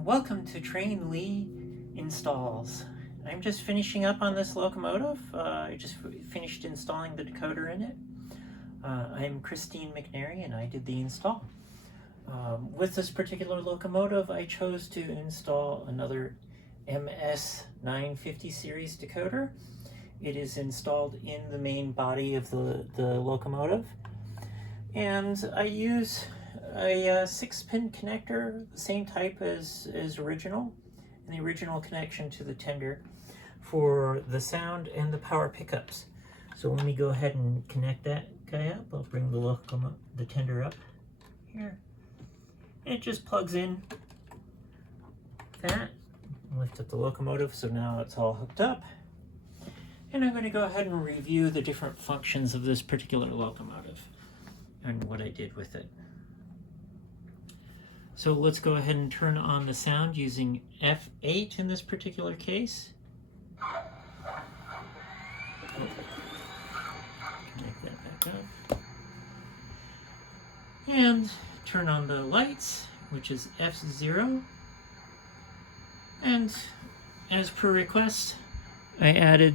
and welcome to Train Lee Installs. I'm just finishing up on this locomotive. I just finished installing the decoder in it. I'm Christine McNary and I did the install. With this particular locomotive, I chose to install another MS950 series decoder. It is installed in the main body of the locomotive, and I use a 6-pin connector, the same type as original, and the original connection to the tender for the sound and the power pickups. So let me go ahead and connect that guy up. I'll bring the tender up here. And it just plugs in that. Lift up the locomotive, so now it's all hooked up. And I'm going to go ahead and review the different functions of this particular locomotive and what I did with it. So let's go ahead and turn on the sound using F8 in this particular case. Connect that back up. And turn on the lights, which is F0. And as per request, I added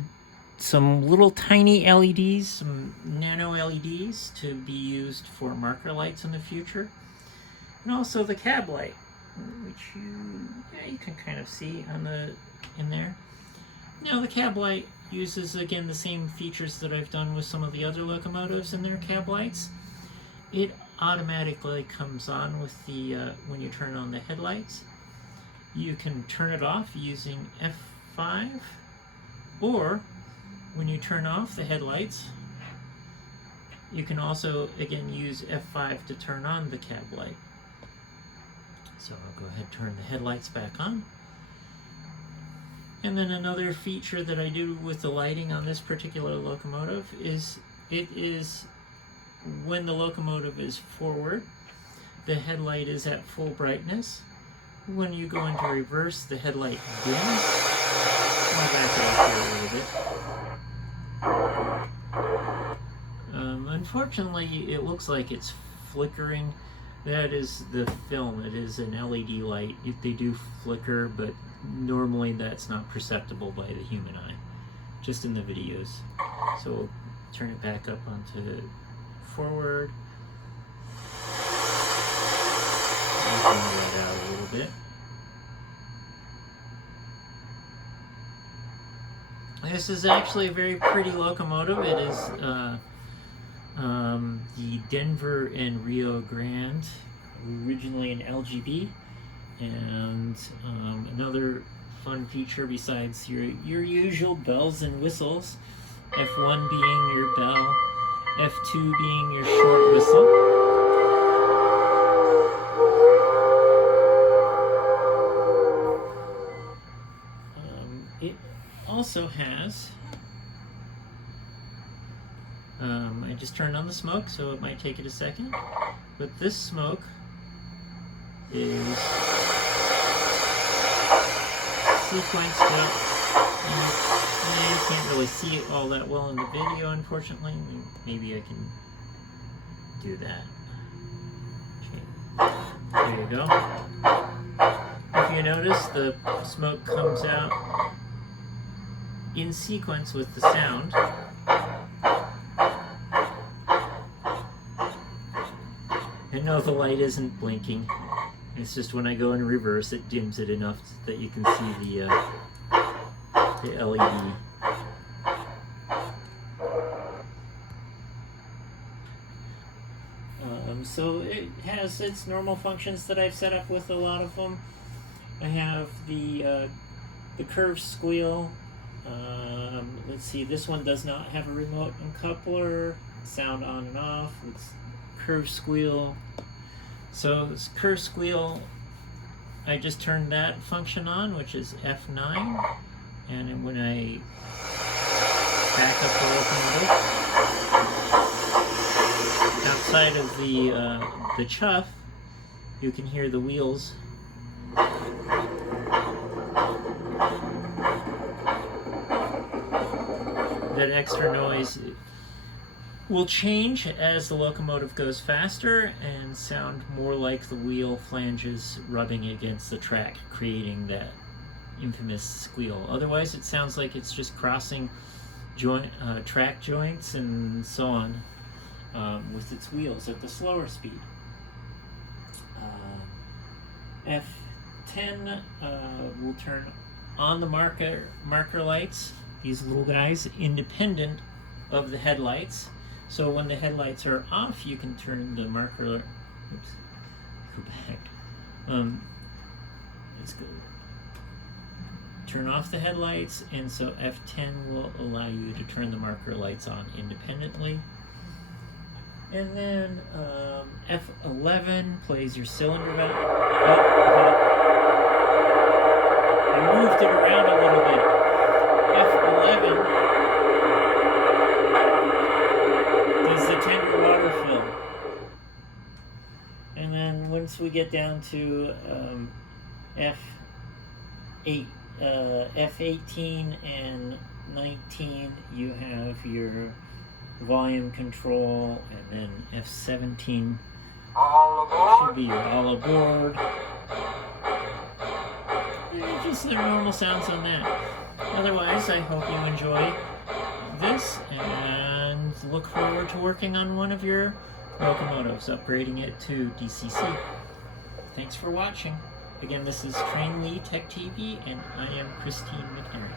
some little tiny LEDs, some nano LEDs to be used for marker lights in the future. And also the cab light, which you can kind of see in there. Now the cab light uses, again, the same features that I've done with some of the other locomotives in their cab lights. It automatically comes on with the when you turn on the headlights. You can turn it off using F5, or when you turn off the headlights, you can also, again, use F5 to turn on the cab light. So I'll go ahead and turn the headlights back on. And then another feature that I do with the lighting on this particular locomotive is when the locomotive is forward, the headlight is at full brightness. When you go into reverse, the headlight dims. I'll back it up here a little bit. Unfortunately, it looks like it's flickering. That is the film. It is an LED light. They do flicker, but normally that's not perceptible by the human eye, just in the videos. So we'll turn it back up onto forward. I'll bring that out a little bit. This is actually a very pretty locomotive. It is the Denver and Rio Grande, originally an LGB, and another fun feature besides your usual bells and whistles, F1 being your bell, F2 being your short whistle. It also has, I just turned on the smoke, so it might take it a second, but this smoke is sequenced up, and you can't really see it all that well in the video, unfortunately. Maybe I can do that. Okay. There you go. If you notice, the smoke comes out in sequence with the sound. I know the light isn't blinking. It's just when I go in reverse, it dims it enough that you can see the LED. So it has its normal functions that I've set up with a lot of them. I have the curved squeal. Let's see, this one does not have a remote uncoupler. Sound on and off. It's curved squeal. So this curved squeal, I just turned that function on, which is F9, and then when I back up the locomotive, outside of the chuff, you can hear the wheels. That extra noise will change as the locomotive goes faster and sound more like the wheel flanges rubbing against the track, creating that infamous squeal. Otherwise, it sounds like it's just crossing track joints and so on with its wheels at the slower speed. F10 will turn on the marker lights, these little guys, independent of the headlights. So when the headlights are off, you can turn the marker. Oops, go back. Let's go. Turn off the headlights, and so F10 will allow you to turn the marker lights on independently. And then F11 plays your cylinder valve. I moved it around a little bit. F11 does the tender water fill. And then once we get down to F18 and 19, you have your volume control, and then F17 should be your all aboard. Just the normal sounds on that. Otherwise, I hope you enjoy this and look forward to working on one of your locomotives, upgrading it to DCC. Thanks for watching. Again, this is Train Lee Tech TV, and I am Christine McNary.